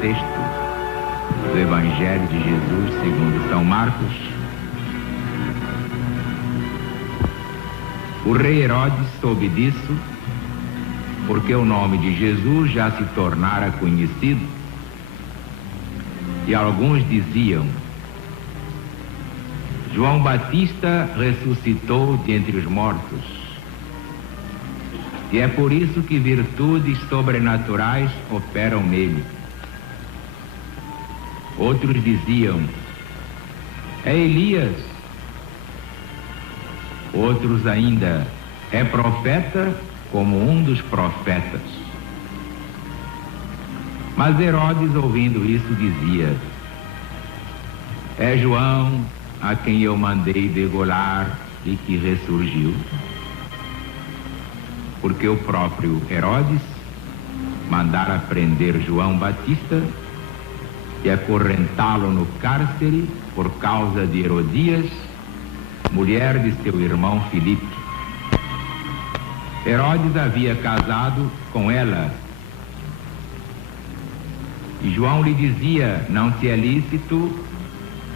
6 do Evangelho de Jesus segundo São Marcos. O rei Herodes soube disso, porque o nome de Jesus já se tornara conhecido, e alguns diziam: João Batista ressuscitou de entre os mortos, e é por isso que virtudes sobrenaturais operam nele. Outros diziam: é Elias. Outros ainda: é profeta, como um dos profetas. Mas Herodes, ouvindo isso, dizia: é João, a quem eu mandei degolar e que ressurgiu. Porque o próprio Herodes mandara prender João Batista e acorrentá-lo no cárcere por causa de Herodias, mulher de seu irmão Filipe. Herodes havia casado com ela, e João lhe dizia: não te é lícito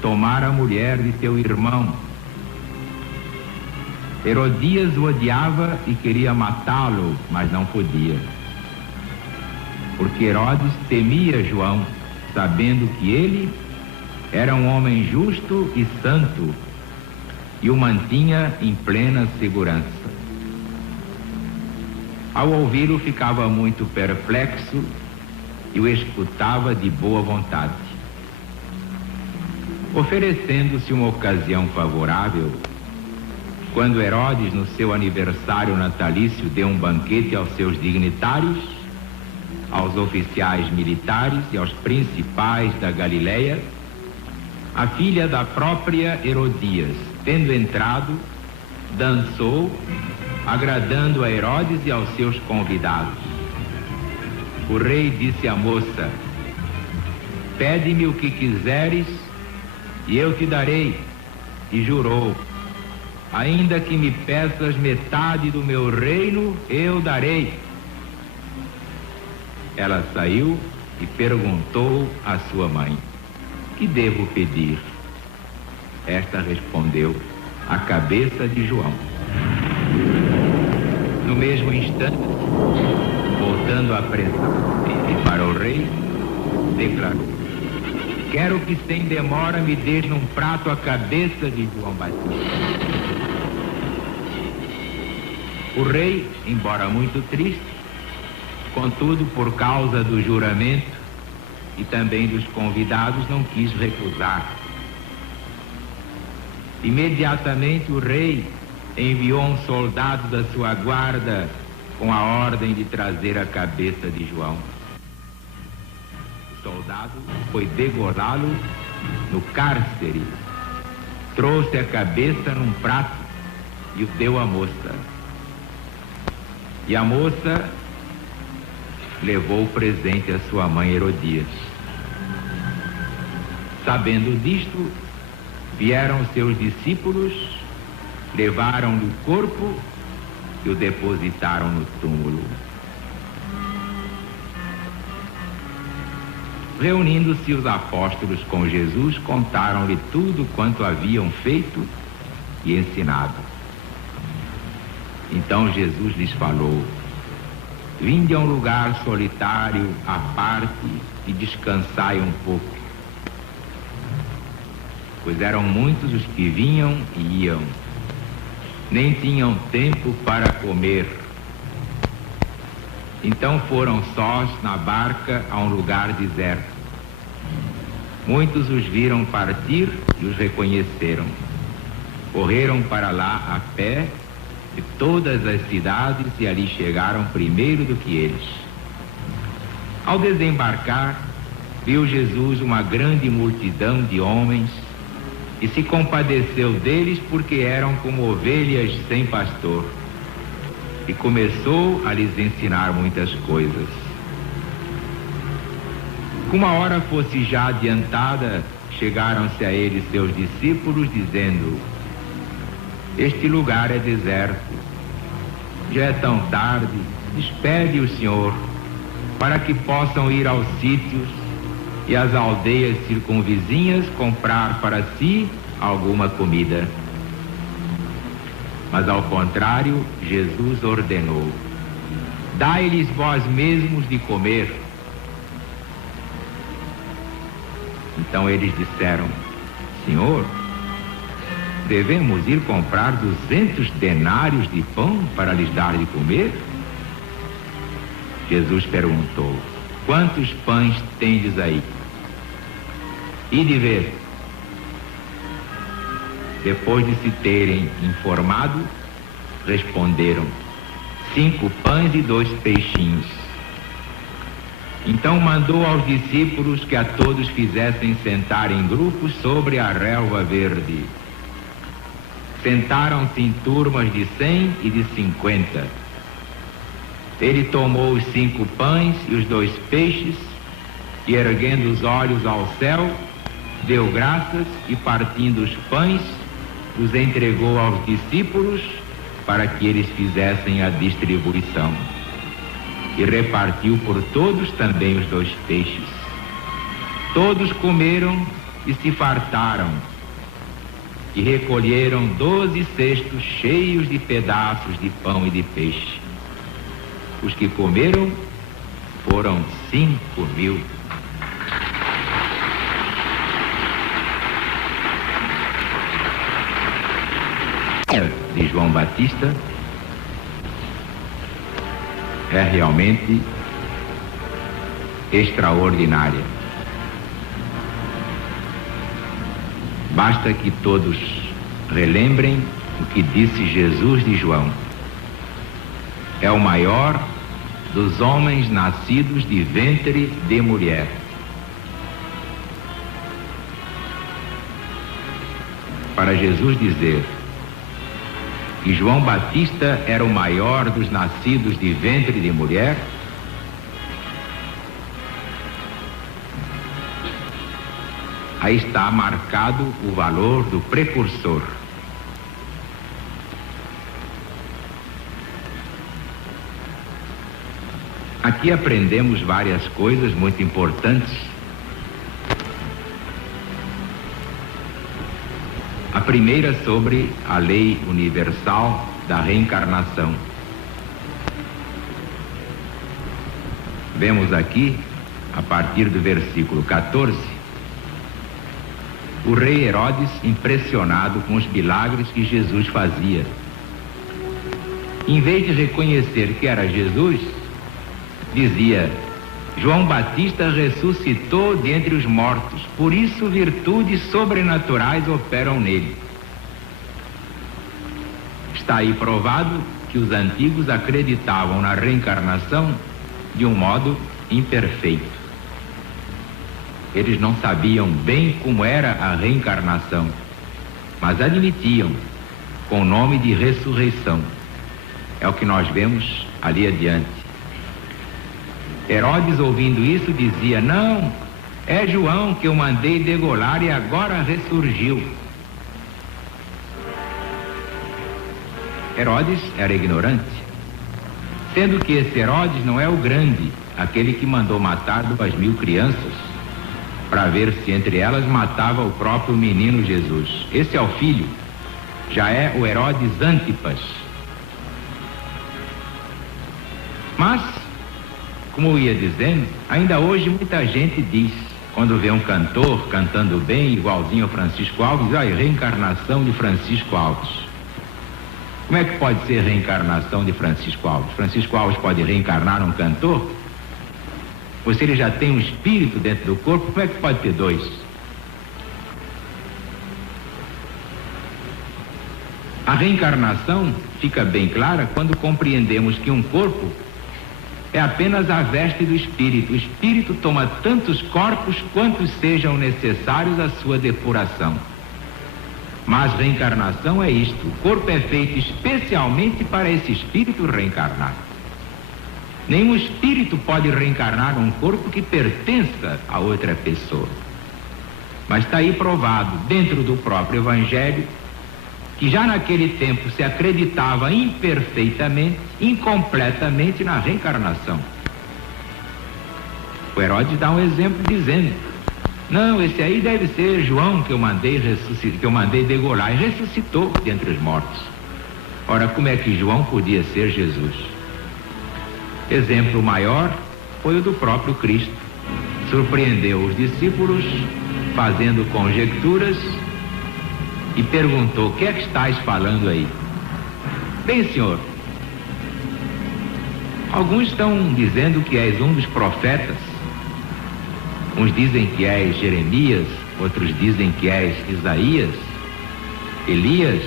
tomar a mulher de teu irmão. Herodias o odiava e queria matá-lo, mas não podia, porque Herodes temia João, sabendo que ele era um homem justo e santo e o mantinha em plena segurança. Ao ouvi-lo, ficava muito perplexo e o escutava de boa vontade. Oferecendo-se uma ocasião favorável, quando Herodes, no seu aniversário natalício, deu um banquete aos seus dignitários, aos oficiais militares e aos principais da Galileia, a filha da própria Herodias, tendo entrado, dançou, agradando a Herodes e aos seus convidados. O rei disse à moça: pede-me o que quiseres e eu te darei. E jurou: ainda que me peças metade do meu reino, eu darei. Ela saiu e perguntou à sua mãe: que devo pedir? Esta respondeu: a cabeça de João. No mesmo instante, voltando a presente para o rei, declarou: quero que sem demora me dês num prato a cabeça de João Batista. O rei, embora muito triste, contudo, por causa do juramento e também dos convidados, não quis recusar. Imediatamente o rei enviou um soldado da sua guarda com a ordem de trazer a cabeça de João. O soldado foi degolá-lo no cárcere, trouxe a cabeça num prato e o deu à moça. E a moça levou o presente à sua mãe Herodias. Sabendo disto, vieram seus discípulos, levaram-lhe o corpo e o depositaram no túmulo. Reunindo-se os apóstolos com Jesus, contaram-lhe tudo quanto haviam feito e ensinado. Então Jesus lhes falou: vinde a um lugar solitário, à parte, e descansai um pouco. Pois eram muitos os que vinham e iam, nem tinham tempo para comer. Então foram sós na barca a um lugar deserto. Muitos os viram partir e os reconheceram. Correram para lá a pé de todas as cidades e ali chegaram primeiro do que eles. Ao desembarcar, viu Jesus uma grande multidão de homens e se compadeceu deles, porque eram como ovelhas sem pastor, e começou a lhes ensinar muitas coisas. Como a hora fosse já adiantada, chegaram-se a ele seus discípulos, dizendo: este lugar é deserto, já é tão tarde, despede o Senhor, para que possam ir aos sítios e as aldeias circunvizinhas comprar para si alguma comida. Mas ao contrário, Jesus ordenou: dai-lhes vós mesmos de comer. Então eles disseram: Senhor, devemos ir comprar 200 denários de pão para lhes dar de comer? Jesus perguntou: quantos pães tendes aí? Ide ver. Depois de se terem informado, responderam: 5 pães e 2 peixinhos. Então mandou aos discípulos que a todos fizessem sentar em grupos sobre a relva verde. Sentaram-se em turmas de 100 e de 50. Ele tomou os 5 pães e os 2 peixes, e erguendo os olhos ao céu, deu graças e, partindo os pães, os entregou aos discípulos para que eles fizessem a distribuição. E repartiu por todos também os 2 peixes. Todos comeram e se fartaram, e recolheram 12 cestos cheios de pedaços de pão e de peixe. Os que comeram foram 5.000. De João Batista é realmente extraordinária. Basta que todos relembrem o que disse Jesus de João: é o maior dos homens nascidos de ventre de mulher. Para Jesus dizer que João Batista era o maior dos nascidos de ventre de mulher, aí está marcado o valor do precursor. Aqui aprendemos várias coisas muito importantes. A primeira sobre a lei universal da reencarnação. Vemos aqui, a partir do versículo 14, o rei Herodes impressionado com os milagres que Jesus fazia. Em vez de reconhecer que era Jesus, dizia: João Batista ressuscitou dentre os mortos, por isso virtudes sobrenaturais operam nele. Está aí provado que os antigos acreditavam na reencarnação de um modo imperfeito. Eles não sabiam bem como era a reencarnação, mas admitiam com o nome de ressurreição. É o que nós vemos ali adiante. Herodes, ouvindo isso, dizia: não, é João que eu mandei degolar e agora ressurgiu. Herodes era ignorante, sendo que esse Herodes não é o grande, aquele que mandou matar 2.000 crianças, para ver se entre elas matava o próprio menino Jesus. Esse é o filho, já é o Herodes Antipas. Mas, como eu ia dizendo, ainda hoje muita gente diz, quando vê um cantor cantando bem, igualzinho ao Francisco Alves, diz: olha, reencarnação de Francisco Alves. Como é que pode ser reencarnação de Francisco Alves? Francisco Alves pode reencarnar um cantor? Ou se ele já tem um espírito dentro do corpo, como é que pode ter 2? A reencarnação fica bem clara quando compreendemos que um corpo é apenas a veste do espírito. O espírito toma tantos corpos quantos sejam necessários à sua depuração. Mas reencarnação é isto: o corpo é feito especialmente para esse espírito reencarnar. Nenhum espírito pode reencarnar um corpo que pertença a outra pessoa. Mas está aí provado, dentro do próprio Evangelho, que já naquele tempo se acreditava imperfeitamente, incompletamente na reencarnação. O Herodes dá um exemplo dizendo Não, esse aí deve ser João que eu mandei degolar, e ressuscitou dentre os mortos. Ora, como é que João podia ser Jesus? Exemplo maior foi o do próprio Cristo. Surpreendeu os discípulos fazendo conjecturas e perguntou: o que é que estás falando aí? Bem, Senhor, alguns estão dizendo que és um dos profetas. Uns dizem que és Jeremias, outros dizem que és Isaías, Elias.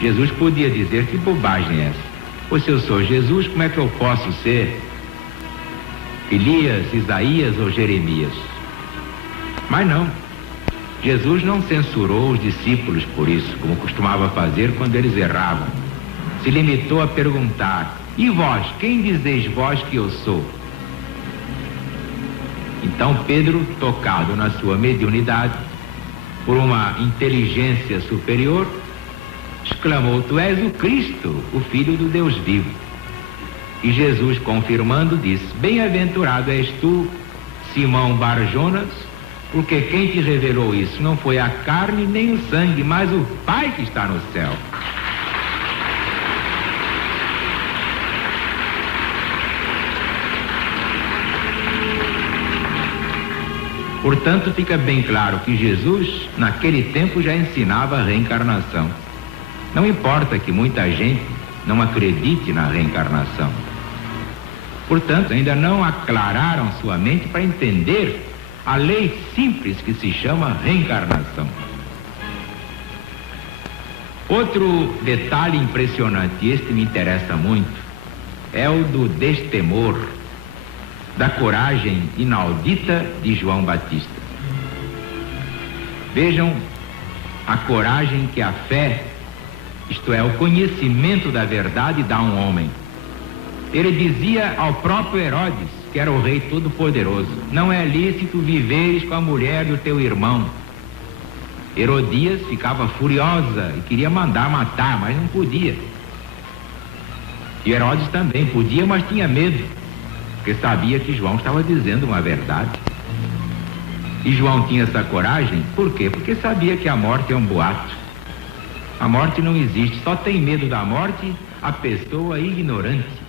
Jesus podia dizer: que bobagem é essa? Pois se eu sou Jesus, como é que eu posso ser Elias, Isaías ou Jeremias? Mas não. Jesus não censurou os discípulos por isso, como costumava fazer quando eles erravam. Se limitou a perguntar: e vós, quem dizeis vós que eu sou? Então Pedro, tocado na sua mediunidade, por uma inteligência superior, exclamou: tu és o Cristo, o Filho do Deus vivo. E Jesus, confirmando, disse: bem-aventurado és tu, Simão Bar-Jonas, porque quem te revelou isso não foi a carne nem o sangue, mas o Pai que está no céu. Portanto, fica bem claro que Jesus, naquele tempo, já ensinava a reencarnação. Não importa que muita gente não acredite na reencarnação. Portanto, ainda não aclararam sua mente para entender a lei simples que se chama reencarnação. Outro detalhe impressionante, e este me interessa muito, é o do destemor, da coragem inaudita de João Batista. Vejam a coragem que a fé, isto é, o conhecimento da verdade, dá a um homem. Ele dizia ao próprio Herodes, que era o rei todo-poderoso: não é lícito viveres com a mulher do teu irmão. Herodias ficava furiosa e queria mandar matar, mas não podia. E Herodes também podia, mas tinha medo, porque sabia que João estava dizendo uma verdade. E João tinha essa coragem, por quê? Porque sabia que a morte é um boato. A morte não existe, só tem medo da morte a pessoa ignorante.